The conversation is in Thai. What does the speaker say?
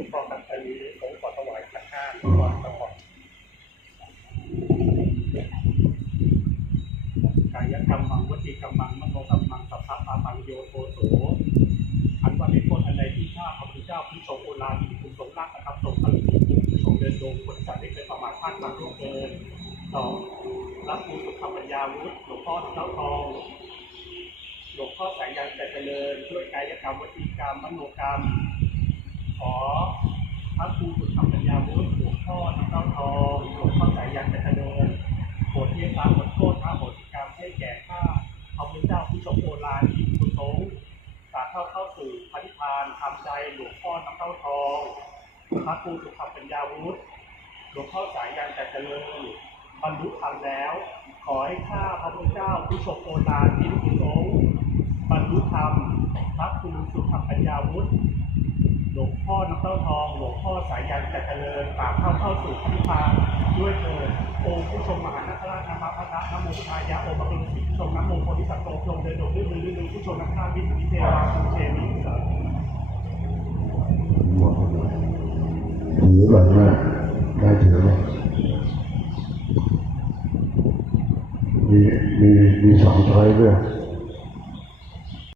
คุณพ่อครับอันนี้ผมขอถวายขันห้าก่อนครับผมกายกรรมมังวจีกรรมังมโนกรรมังสัพพะปาปังโยโทโสอันว่าเป็นคนอันใดที่ข้าพระพุทธเจ้าผู้ทรงโอฬารมีคุณทรงรักนะครับทรงพระฤทธิ์ทรงเดินดงคนสัตว์ได้เป็นประมาทพลาดความร่งเกินสองรับมูสุขปัญญาวุฒิหลวงพ่อเจ้าทองหลวงพ่อสายยันแต่เจริญ ด้วยกายกรรมวจีกรรมมโนกรรม ขอพระครูสุธรรม ปัญญาวุฒิหลวงพ่อน้ำเต้าทองหลวงพ่อสายยันแต่เจริญโปรดเทศาขอโทษพระโหสิกรรมให้แก่ข้าพระพุทธเจ้าผู้ทรงโอฬารที่คุณสงฆ์สาเข้าเข้าสู่พระนิพพานทำใจหลวงพ่อน้ำเต้าทองพระครูสุธรรมปัญญาวุฒิหลวงพ่อสายยันแต่เจริญบรรลุธรรมแล้ว ขอให้ข้าพระพุทธเจ้าผู้ทรงโอฬารที่คุณสงบรรลุธรรมพระครูสุธรรมปัญญาวุฒิ หลวงพ่อน้ำเต้าทอง หลวงพ่อสายยันจักรเจริญปากเข้าเข้าสู่พระนิพพานด้วยเถิดองค์ผู้ทรงมหานคราชนามาพระนะนโมพุทธายะโอมะกรุสิผู้ทรงน้ำโมโพธิสัตว์โตรงเดินโดงด้วยมือด้วยมือผู้ทรงน้ำข้าวิสุทธิเทวาภูเชมิสาถือแบบว่าได้ถือไหมมีมีมีสองช้อยด้วย